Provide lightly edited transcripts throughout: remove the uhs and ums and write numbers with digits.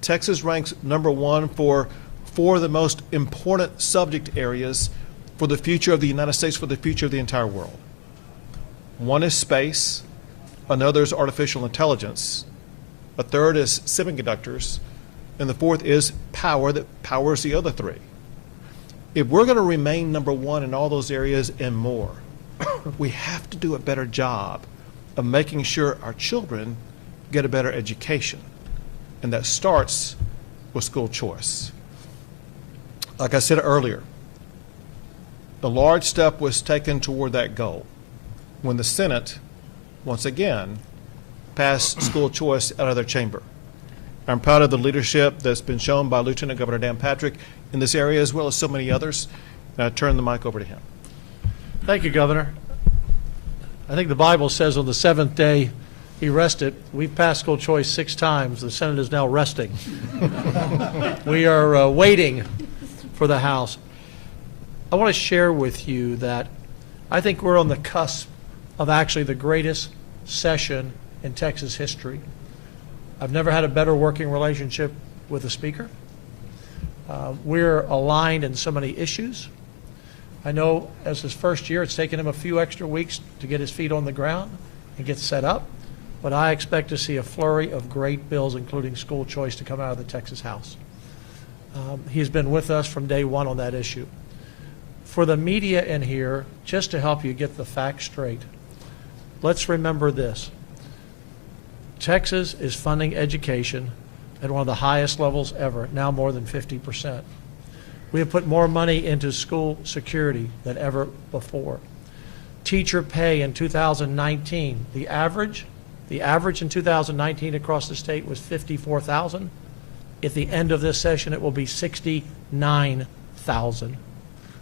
Texas ranks #1 for four of the most important subject areas for the future of the United States, for the future of the entire world. One is space, another is artificial intelligence, a third is semiconductors, and the fourth is power that powers the other three. If we're going to remain #1 in all those areas and more, we have to do a better job of making sure our children get a better education. And that starts with school choice. Like I said earlier, a large step was taken toward that goal when the Senate, once again, passed school choice out of their chamber. I'm proud of the leadership that's been shown by Lieutenant Governor Dan Patrick in this area, as well as so many others. And I turn the mic over to him. Thank you, Governor. I think the Bible says on the seventh day he rested. We've passed school choice 6 times. The Senate is now resting. We are waiting for the House. I want to share with you that I think we're on the cusp of actually the greatest session in Texas history. I've never had a better working relationship with the Speaker. We're aligned in so many issues. I know as his first year, it's taken him a few extra weeks to get his feet on the ground and get set up, but I expect to see a flurry of great bills, including school choice, to come out of the Texas House. He's been with us from day one on that issue. For the media in here, just to help you get the facts straight, let's remember this. Texas is funding education at one of the highest levels ever, now more than 50%. We have put more money into school security than ever before. Teacher pay in 2019, the average in 2019 across the state was $54,000. At the end of this session, it will be $69,000,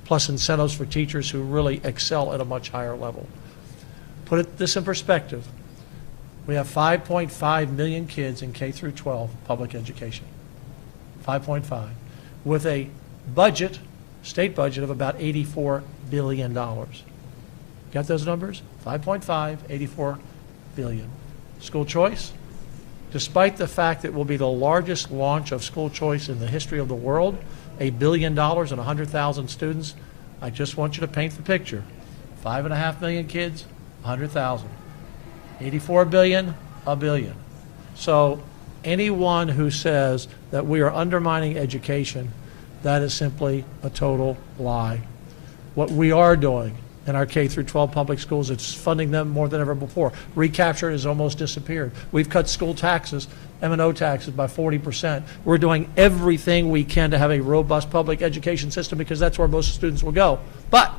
plus incentives for teachers who really excel at a much higher level. Put this in perspective. We have 5.5 million kids in K through 12 public education. 5.5, with a budget, state budget of about $84 billion. Got those numbers? 5.5, 84 billion. School choice, despite the fact that it will be the largest launch of school choice in the history of the world, $1 billion and 100,000 students, I just want you to paint the picture. 5.5 million kids, 100,000. 84 billion, $1 billion. So anyone who says that we are undermining education, that is simply a total lie. What we are doing in our K through 12 public schools, it's funding them more than ever before. Recapture has almost disappeared. We've cut school taxes, M&O taxes by 40%. We're doing everything we can to have a robust public education system because that's where most students will go. But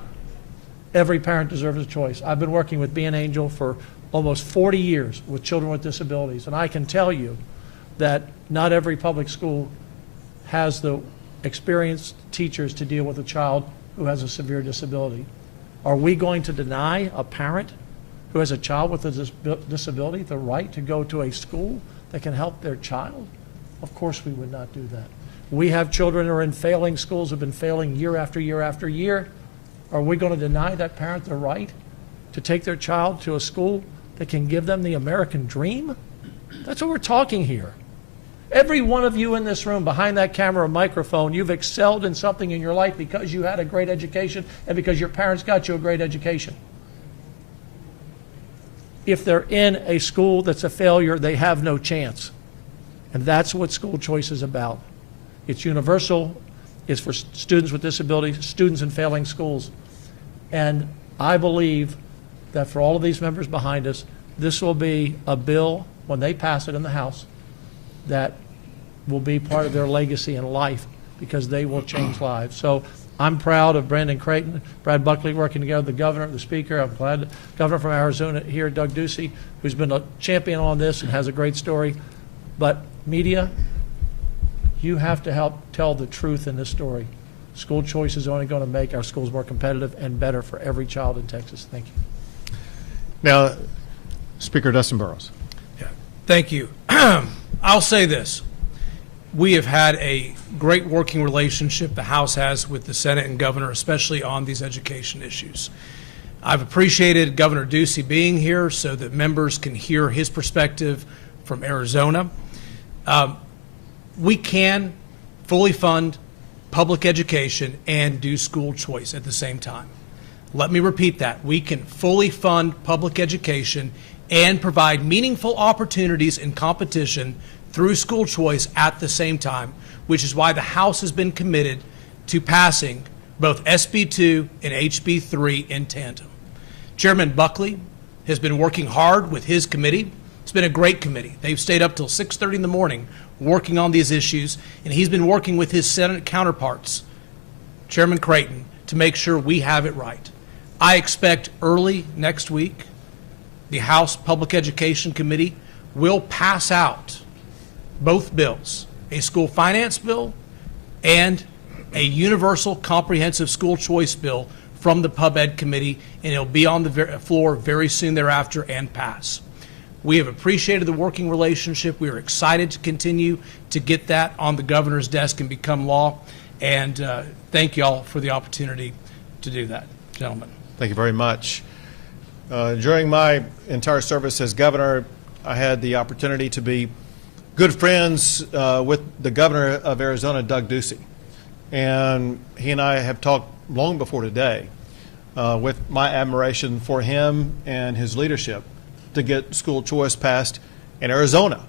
every parent deserves a choice. I've been working with Be an Angel for almost 40 years with children with disabilities, and I can tell you that not every public school has the experienced teachers to deal with a child who has a severe disability. Are we going to deny a parent who has a child with a disability the right to go to a school that can help their child? Of course we would not do that. We have children who are in failing schools, have been failing year after year after year. Are we going to deny that parent the right to take their child to a school that can give them the American dream? That's what we're talking here. Every one of you in this room, behind that camera or microphone, you've excelled in something in your life because you had a great education and because your parents got you a great education. If they're in a school that's a failure, they have no chance. And that's what school choice is about. It's universal. It's for students with disabilities, students in failing schools. And I believe that for all of these members behind us, this will be a bill, when they pass it in the House, that will be part of their legacy in life because they will change lives. So I'm proud of Brandon Creighton, Brad Buckley working together, the governor, the speaker. I'm glad the governor from Arizona here, Doug Ducey, who's been a champion on this and has a great story. But media, you have to help tell the truth in this story. School choice is only going to make our schools more competitive and better for every child in Texas. Thank you. Now, Speaker Dustin Burrows. Yeah, thank you. I'll say this. We have had a great working relationship, the House has, with the Senate and Governor, especially on these education issues. I've appreciated Governor Ducey being here so that members can hear his perspective from Arizona. we can fully fund public education and do school choice at the same time. Let me repeat that. We can fully fund public education and provide meaningful opportunities in competition through school choice at the same time, which is why the House has been committed to passing both SB 2 and HB 3 in tandem. Chairman Buckley has been working hard with his committee. It's been a great committee. They've stayed up till 6:30 in the morning working on these issues, and he's been working with his Senate counterparts, Chairman Creighton, to make sure we have it right. I expect early next week, the House Public Education Committee will pass out both bills, a school finance bill and a universal comprehensive school choice bill from the Pub Ed Committee, and it'll be on the floor very soon thereafter and pass. We have appreciated the working relationship. We are excited to continue to get that on the governor's desk and become law. And thank you all for the opportunity to do that, gentlemen. Thank you very much. During my entire service as governor, I had the opportunity to be good friends with the governor of Arizona, Doug Ducey. And he and I have talked long before today with my admiration for him and his leadership to get school choice passed in Arizona.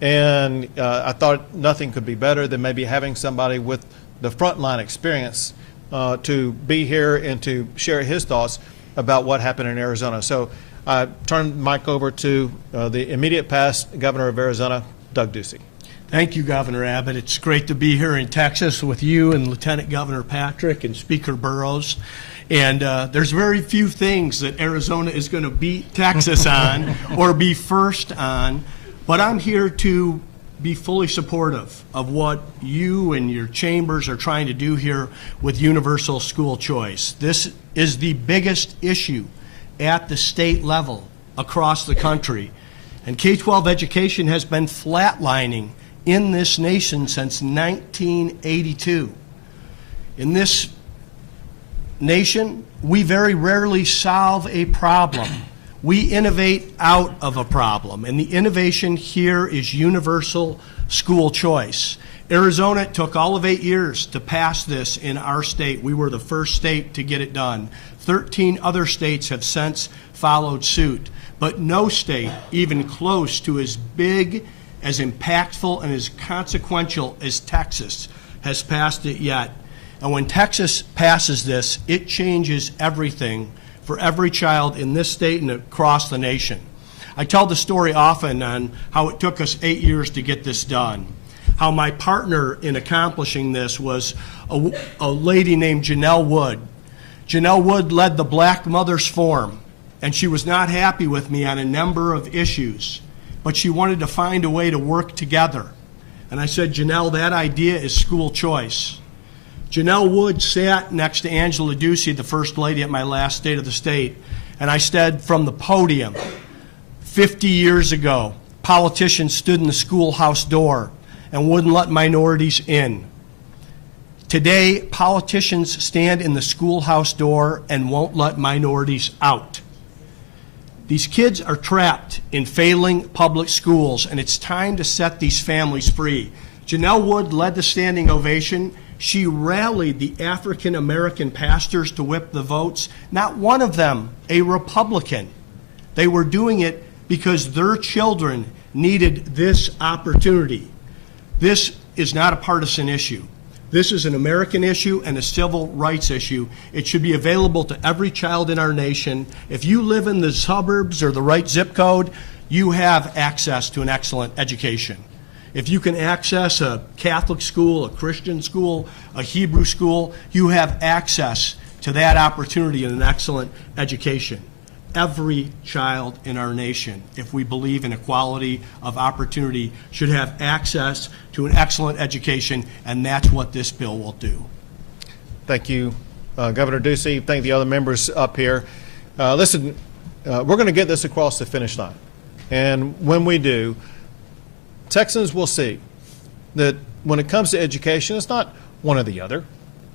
And I thought nothing could be better than maybe having somebody with the frontline experience to be here and to share his thoughts about what happened in Arizona. So I turn the mic over to the immediate past governor of Arizona, Doug Ducey. Thank you, Governor Abbott. It's great to be here in Texas with you and Lieutenant Governor Patrick and Speaker Burrows. And there's very few things that Arizona is going to beat Texas on or be first on, but I'm here to be fully supportive of what you and your chambers are trying to do here with universal school choice. This is the biggest issue at the state level across the country. And K-12 education has been flatlining in this nation since 1982. In this nation, we very rarely solve a problem. We innovate out of a problem, and the innovation here is universal school choice. Arizona, it took all of 8 years to pass this in our state. We were the first state to get it done. 13 other states have since followed suit, but no state even close to as big, as impactful, and as consequential as Texas has passed it yet. And when Texas passes this, it changes everything for every child in this state and across the nation. I tell the story often on how it took us 8 years to get this done. How my partner in accomplishing this was a lady named Janelle Wood. Janelle Wood led the Black Mothers Forum, and she was not happy with me on a number of issues, but she wanted to find a way to work together. And I said, Janelle, that idea is school choice. Janelle Wood sat next to Angela Ducey, the First Lady at my last State of the State, and I said from the podium, 50 years ago, politicians stood in the schoolhouse door and wouldn't let minorities in. Today, politicians stand in the schoolhouse door and won't let minorities out. These kids are trapped in failing public schools, and it's time to set these families free. Janelle Wood led the standing ovation. She rallied the African American pastors to whip the votes, not one of them a Republican. They were doing it because their children needed this opportunity. This is not a partisan issue. This is an American issue and a civil rights issue. It should be available to every child in our nation. If you live in the suburbs or the right zip code, you have access to an excellent education. If you can access a Catholic school, a Christian school, a Hebrew school, you have access to that opportunity and an excellent education. Every child in our nation, if we believe in equality of opportunity, should have access to an excellent education, and that's what this bill will do. Thank you, Governor Ducey. Thank the other members up here. Listen, we're going to get this across the finish line. And when we do, Texans will see that when it comes to education, it's not one or the other.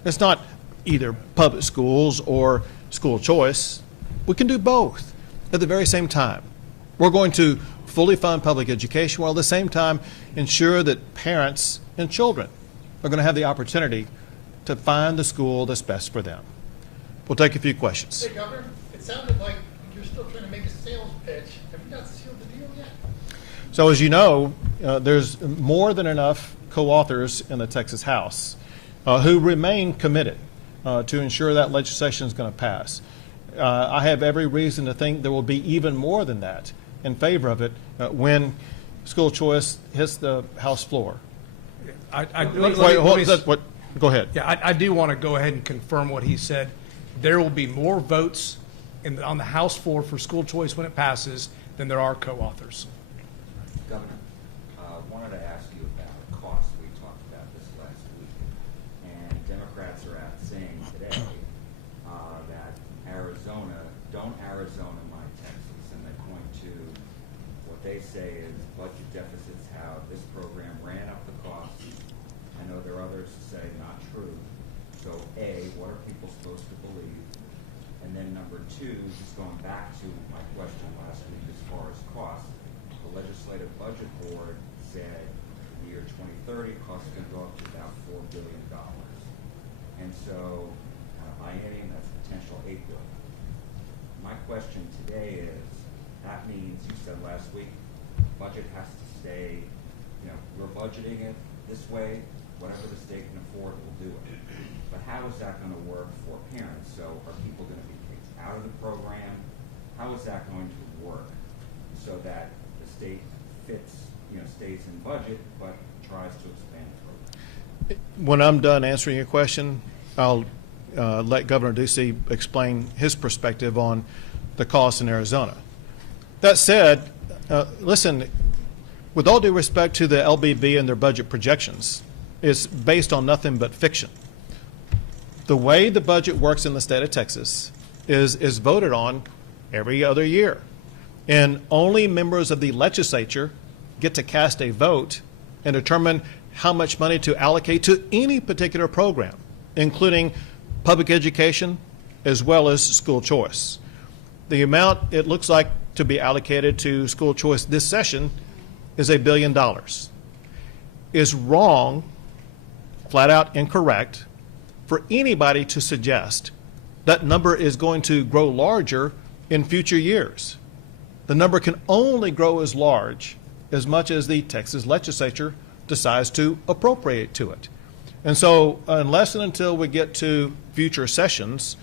It's not either public schools or school choice. We can do both at the very same time. We're going to fully fund public education while at the same time ensure that parents and children are going to have the opportunity to find the school that's best for them. We'll take a few questions. Hey, Governor, it sounded like you're still trying to make a sales pitch. Have you not sealed the deal yet? So as you know, there's more than enough co-authors in the Texas House who remain committed to ensure that legislation is going to pass. I have every reason to think there will be even more than that in favor of it when school choice hits the House floor. Go ahead. Yeah, I do want to go ahead and confirm what he said. There will be more votes on the House floor for school choice when it passes than there are co-authors. Governor, wanted to ask you about costs. We talked about this last week, and Democrats are out saying today that don't Arizona my Texas, and they point to what they say is budget deficits, how this program ran up the costs. I know there are others who say not true. So A, what are people supposed to believe? And then number two, just going back to my question last week as far as costs, the Legislative Budget Board said in the year 2030, costs can go up to about $4 billion. And so on a biennium, that's a potential $8 billion. My question today is, that means, you said last week, budget has to stay, we're budgeting it this way, whatever the state can afford, we'll do it. But how is that going to work for parents? So are people going to be kicked out of the program? How is that going to work so that the state stays in budget but tries to expand the program? When I'm done answering your question, I'll let Governor Ducey explain his perspective on the costs in Arizona. That said, listen, with all due respect to the LBB and their budget projections, it's based on nothing but fiction. The way the budget works in the state of Texas is voted on every other year. And only members of the legislature get to cast a vote and determine how much money to allocate to any particular program, including public education as well as school choice. The amount it looks like to be allocated to school choice this session is $1 billion. Is wrong, flat out incorrect, for anybody to suggest that number is going to grow larger in future years. The number can only grow as large as much as the Texas legislature decides to appropriate to it. And so unless and until we get to future sessions,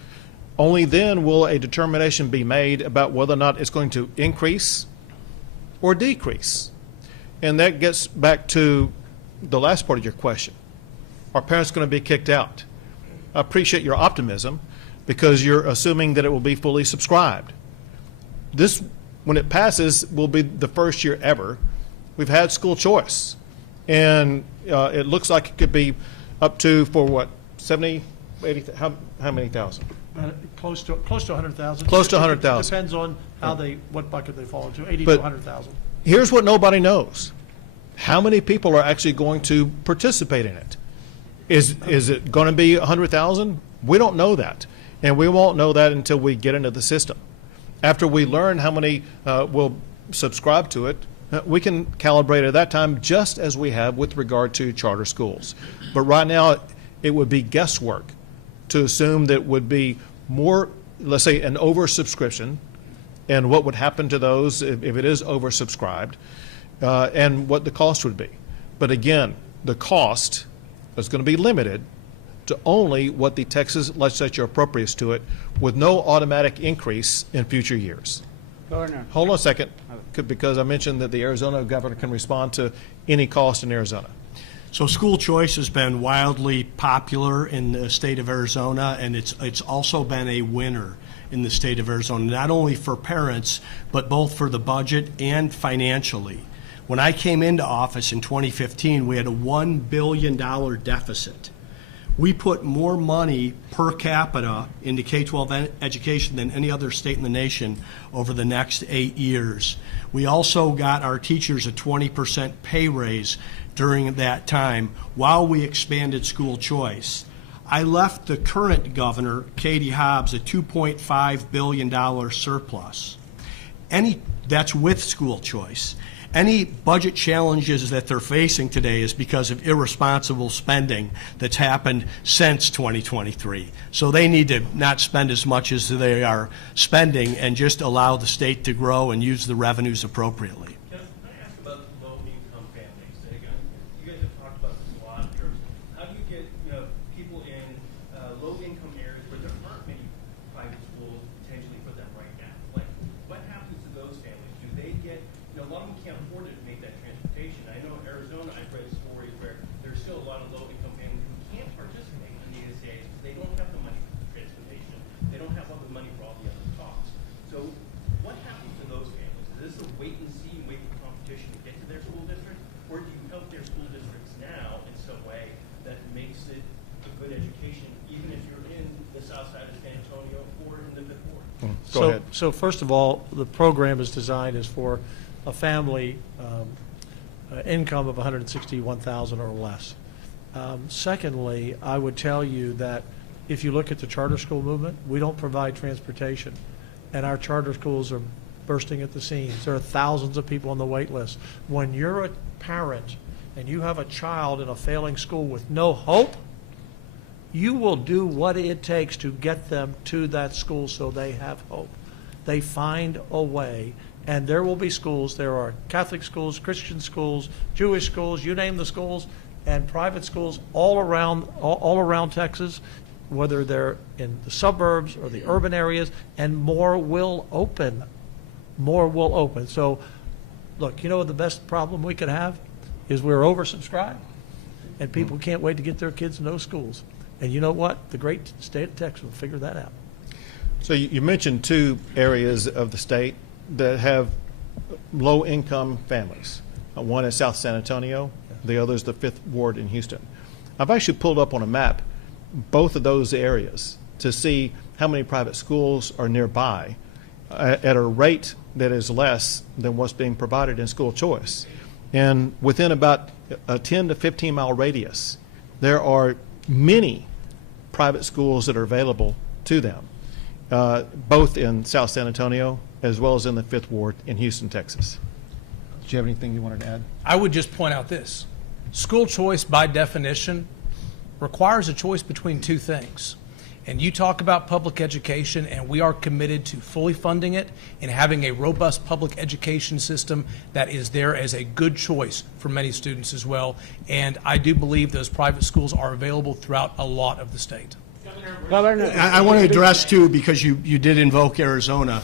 only then will a determination be made about whether or not it's going to increase or decrease. And that gets back to the last part of your question. Are parents going to be kicked out? I appreciate your optimism because you're assuming that it will be fully subscribed. This, when it passes, will be the first year ever we've had school choice. And it looks like it could be up to, for what, 70, 80, how many thousand? Close to 100,000. Close to 100,000. Depends on what bucket they fall into, 80 But to 100,000. Here's what nobody knows. How many people are actually going to participate in it? Is it going to be 100,000? We don't know that. And we won't know that until we get into the system. After we learn how many will subscribe to it, we can calibrate at that time just as we have with regard to charter schools. But right now, it would be guesswork to assume that would be more, let's say, an oversubscription, and what would happen to those if it is oversubscribed, and what the cost would be. But again, the cost is going to be limited to only what the Texas legislature appropriates to it, with no automatic increase in future years. Governor. Hold on a second, because I mentioned that the Arizona governor can respond to any cost in Arizona. So school choice has been wildly popular in the state of Arizona, and it's also been a winner in the state of Arizona, not only for parents, but both for the budget and financially. When I came into office in 2015, we had a $1 billion deficit. We put more money per capita into K-12 education than any other state in the nation over the next 8 years. We also got our teachers a 20% pay raise during that time while we expanded school choice. I left the current governor, Katie Hobbs, a $2.5 billion surplus. That's with school choice. Any budget challenges that they're facing today is because of irresponsible spending that's happened since 2023. So they need to not spend as much as they are spending and just allow the state to grow and use the revenues appropriately. Can I ask about low-income families? You guys have talked about this a lot in terms of how do you get people in low-income areas where there aren't many private schools potentially for them right now? Like, what happens to those families? Do they get, a lot of them can't afford to make that transportation. I know in Arizona, I've read stories where there's still a lot of low-income families who can't participate in the ACAs because they don't have the money for transportation. They don't have all the money for all the other costs. So what happens to those families? Is this a wait and see and wait for competition to get to their school district? Or do you help their school districts now in some way that makes it a good education, even if you're in the south side of San Antonio or in the Fifth Ward? Go ahead. So first of all, the program is designed as for a family income of $161,000 or less. Secondly, I would tell you that if you look at the charter school movement, we don't provide transportation, and our charter schools are bursting at the seams. There are thousands of people on the wait list. When you're a parent and you have a child in a failing school with no hope, you will do what it takes to get them to that school so they have hope. They find a way, and there will be schools. There are Catholic schools, Christian schools, Jewish schools, you name the schools, and private schools all around Texas, whether they're in the suburbs or the urban areas, and more will open. More will open. So, look, you know what the best problem we could have is we're oversubscribed, and people can't wait to get their kids in those schools. And you know what? The great state of Texas will figure that out. So you mentioned two areas of the state that have low-income families. One is South San Antonio. The other is the Fifth Ward in Houston. I've actually pulled up on a map both of those areas to see how many private schools are nearby at a rate that is less than what's being provided in school choice. And within about a 10 to 15 mile radius, there are many private schools that are available to them, both in South San Antonio as well as in the Fifth Ward in Houston, Texas. Did you have anything you wanted to add? I would just point out this. School choice, by definition, requires a choice between two things. And you talk about public education, and we are committed to fully funding it and having a robust public education system that is there as a good choice for many students as well. And I do believe those private schools are available throughout a lot of the state. Governor, I want to address, too, because you did invoke Arizona.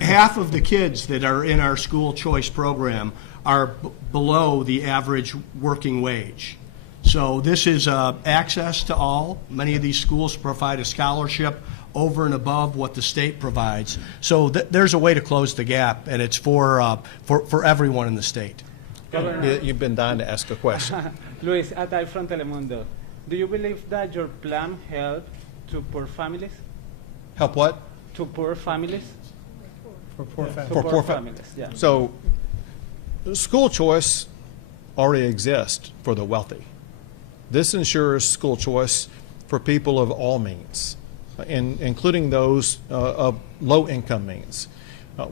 Half of the kids that are in our school choice program are below the average working wage. So this is access to all. Many of these schools provide a scholarship over and above what the state provides. So there's a way to close the gap, and it's for everyone in the state. Governor, You've been dying to ask a question. Luis, Atay from Telemundo. Do you believe that your plan helped to poor families? Help what? To poor families? For poor families. To For poor fam- families, yeah. So school choice already exists for the wealthy. This ensures school choice for people of all means, including those of low-income means.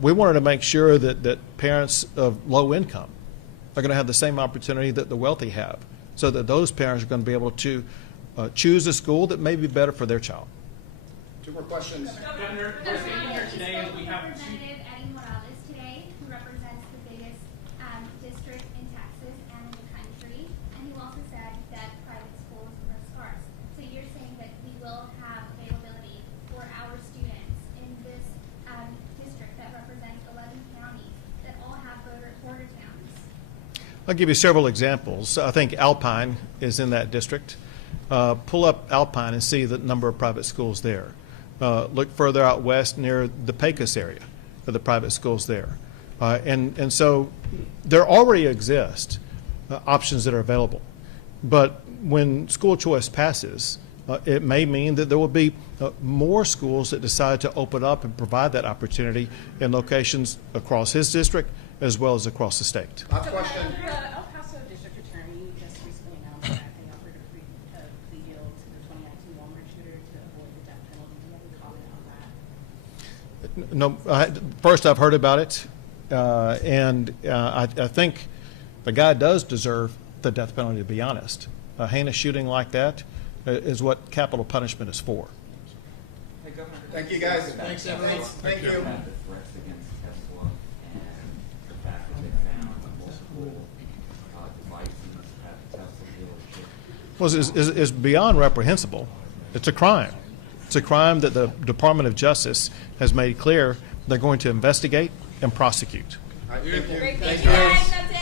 We wanted to make sure that parents of low income are going to have the same opportunity that the wealthy have, so that those parents are going to be able to choose a school that may be better for their child. Two more questions. Governor, we're sitting here today and we have Representative Eddie Morales today, who represents the biggest district in Texas and in the country, and who also said that private schools are scarce. So you're saying that we will have availability for our students in this district that represents 11 counties that all have border towns? I'll give you several examples. I think Alpine is in that district. Pull up Alpine and see the number of private schools there. Look further out west near the Pecos area for the private schools there. And so there already exist options that are available. But when school choice passes, it may mean that there will be more schools that decide to open up and provide that opportunity in locations across his district as well as across the state. Last question. The El Paso District Attorney just recently announced that they offered a plea deal to the 2019 Walmart shooter to avoid the death penalty. Do you have any comment on that? No, first I've heard about it, and I think the guy does deserve the death penalty, to be honest. A heinous shooting like that is what capital punishment is for. Hey, Governor. Thank you, guys. Thanks, everyone. Thank you. The threats against Tesla and the fact that they found multiple devices at the Tesla dealership. Well, is beyond reprehensible. It's a crime. It's a crime that the Department of Justice has made clear they're going to investigate and prosecute. All right, thank you. Great, thank you guys, that's it.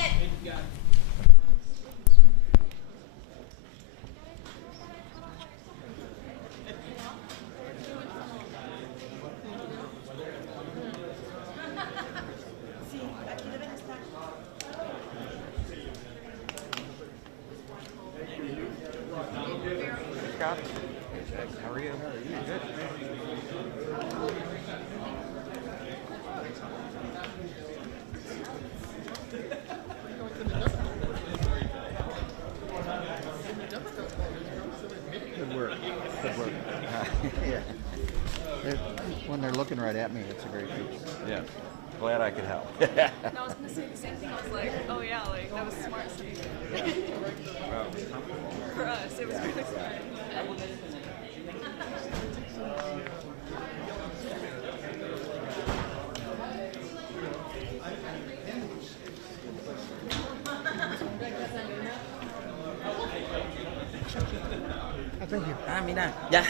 How are you? Good. Good work. Good work. Yeah. When they're looking right at me, it's a great feature. Yeah. Glad I could help. No, I was gonna say the same thing. I was like, oh yeah, like that was smart, Steve. For us, it was really smart. Thank you. Ah, mira, ya.